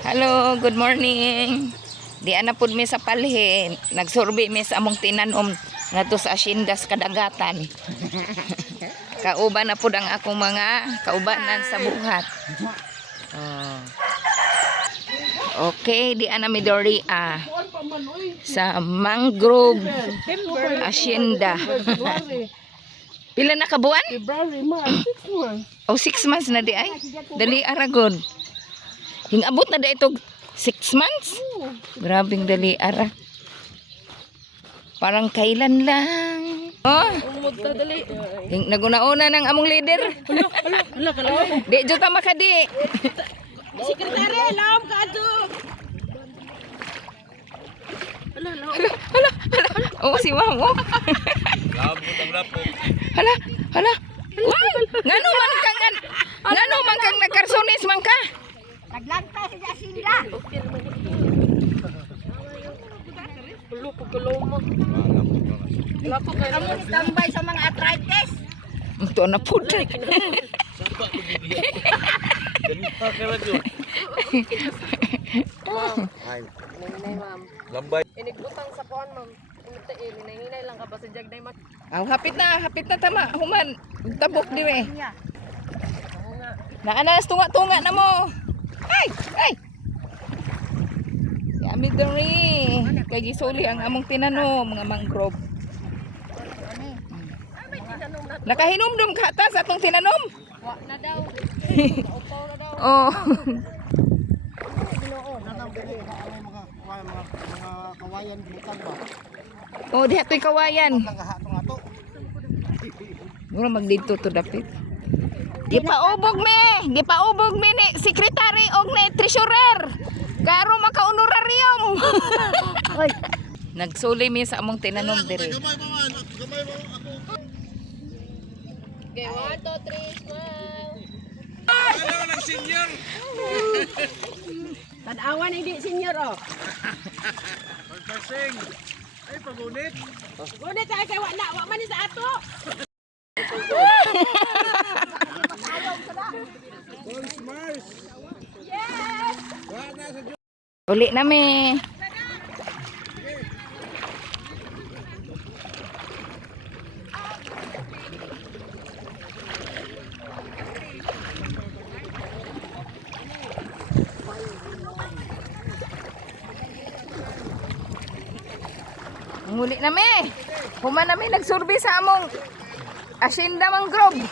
Hello, good morning. Di ana pud mi sa palhi, nagsurvey mi sa among tinanom ngadto sa asyenda sa kadagatan. Kauban na pud ang akong mga kaubanan sa buhat. Oh. Okay, di ana mi dori sa mangrove asyenda. Pila na ka buwan? February, March, 6 months. Oh, 6 months na di ay. Dali aragon. Hingabot na da ito 6 months? Grabing dali ara. Parang kailan lang. Oh, naguna-una ng among leader. Hala, kalaw. Di jud ta makadi. Sekretary, laom ka ato. Hala, laom. Oh, si Mamo. Labot ang lapok. Hala, hala. Ngano man kang nagkarsones man ka? Naglanta sa asinda. Hala, pagkalaw mo. Lapok kayo. Among tambay sa mga arthritis. Ito na po. Ganito ka radyo. Nanginay, ma'am. Lambay. Inigbutang sa kuan, ma'am. Hinay lang ka ba sa jagday, ma'am? Aw, hapit na tama. Human, tabok dire. Naanas tunga-tunga na mo. Ay, ay. Yami diri. Kay gisuli ang among tinanom mga mangrove. Nakahinumdum ka ta sa atong tinanom? Wa na daw. Upaw na daw. Oh. mga kawayan butang ba? Oh, diha to'y kawayan. Nagahatong ato. Mura magdito to dapit. Di pa ubog me ni secretary og ni treasurer. Karo maka-honorarium. Nagsuli mi sa among tinanom diri. Gamay ba ako? Okay, 1, 2, 3, smile. Ano ng senior? Tanawan hindi senior, oh. Pagpasing. Ay, pagunit. Gunit tayo kay wa man ni sa ato. Uli na mi. Muli na mi. Human na mi nagsurvey sa among asyenda mangrove.